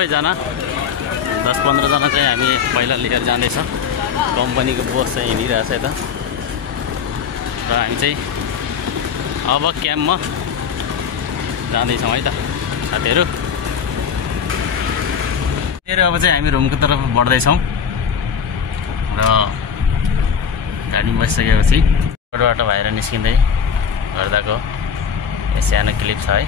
सबैजना 10-15 जना चाहिँ हामी पहिला लिएर जाँदैछ। कम्पनीको बस चाहिँ हिँडिरहेछ यता र हामी चाहिँ अब क्याम्पमा जाँदैछौँ है त साथीहरू। अब चाहिँ हामी रुमको तर्फ बढ्दैछौँ र गाडीमा बसिसकेपछि रोडबाट बाहिर निस्किँदै गर्दाको सानो क्लिप छ है।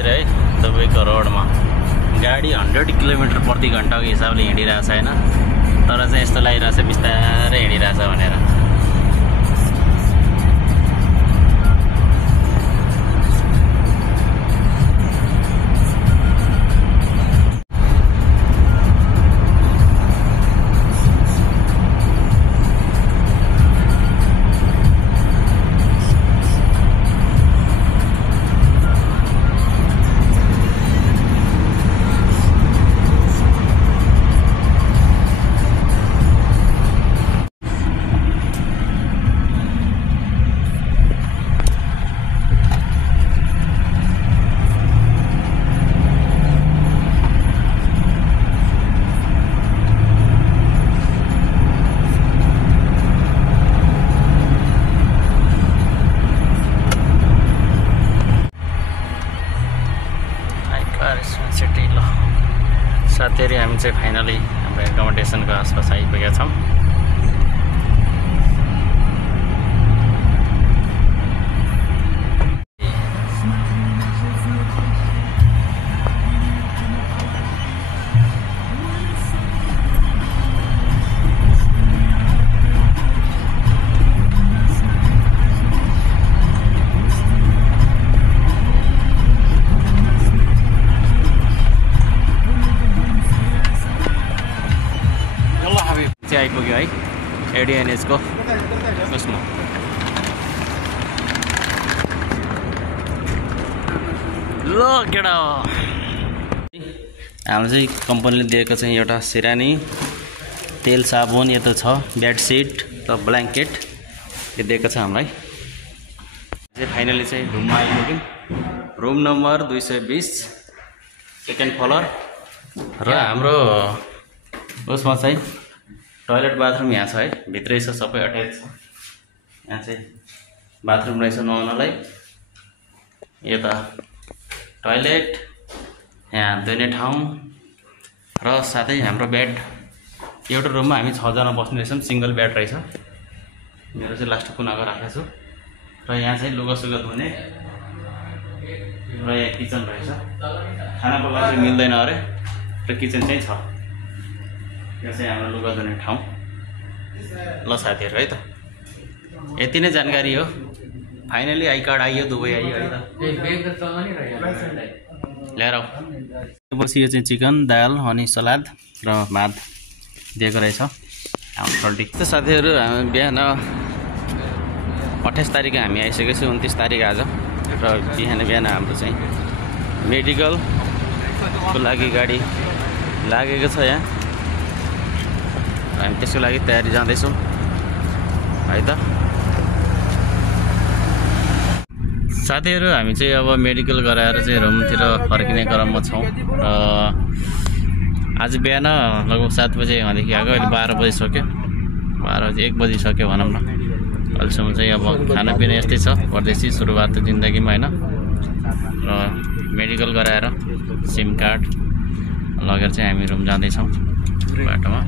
है तपाईँको रोडमा गाडी 100 किलोमिटर प्रति घन्टाको हिसाबले हिँडिरहेको छैन, तर चाहिँ यस्तो लागिरहेछ बिस्तारै हिँडिरहेछ भनेर। साथीहरु हामी चाहिँ फाइनली हाम्रो एकोमोडेसनको आसपास आइपुगेका छौं। आइपुग्यो है एडिएनएस को उसमा। ल केटा हाम्रो चाहिँ कम्पनीले दिएको चाहिँ एउटा सिरानी, तेल साबुन यो त छ, बेडसिट र ब्ल्याङ्केट यो दिएको छ हामीलाई। चाहिँ फाइनली चाहिँ रुममा आइपुग्यौँ। रुम नम्बर 220 सेकेन्ड फ्लोर र हाम्रो उसमा चाहिँ टॉयलेट बाथरूम यहाँ छ है, भित्रै छ, सबै अट्याच छ। यहाँ चाहिँ बाथरूम रहेछ नुहाउनलाई, यता टॉयलेट, यहाँ धुने ठाउँ र साथै हाम्रो बेड। एउटा रुममा हामी 6 जना बस्ने रहेछौँ, सिंगल बेड रहेछ। मेरो चाहिँ लास्ट कुनाको राखेको छु र यहाँ चाहिँ लुगासुगा धुने र यहाँ किचन रहेछ। खाना पकाउन चाहिँ मिल्दैन अरे र किचन चाहिँ छ। यो चाहिँ हाम्रो लुगा धुने ठाउँ। ल साथीहरु है त यति नै जानकारी हो। फाइनली आई कार्ड आइयो, दुबई आइयो है त। ल्याएर पछि यो चाहिँ चिकन, दाल अनि सलाद र भात दिएको रहेछ हाम्रो टल्टी। त साथीहरु हामी बिहान 28 तारिक हामी आइसकेको छु, 29 तारिक आज। र बिहान हाम्रो चाहिँ मेडिकलको लागि गाडी लागेको छ यहाँ। हामी त्यसको लागि तयारी जाँदैछौँ है त। साथीहरु हामी चाहिँ अब मेडिकल गराएर चाहिँ रुमतिर फर्किने क्रममा छौँ र आज बिहान लगभग 7 बजेदेखि आएको, अहिले 12 बजिसक्यो, 12 बजे 1 बजिसक्यो भनौँ न। अहिलेसम्म चाहिँ अब खानापिना यस्तै छ, परदेशी सुरुवात जिन्दगीमा होइन। र मेडिकल गराएर सिम कार्ड लगेर चाहिँ हामी रुम जाँदैछौँ बाटोमा।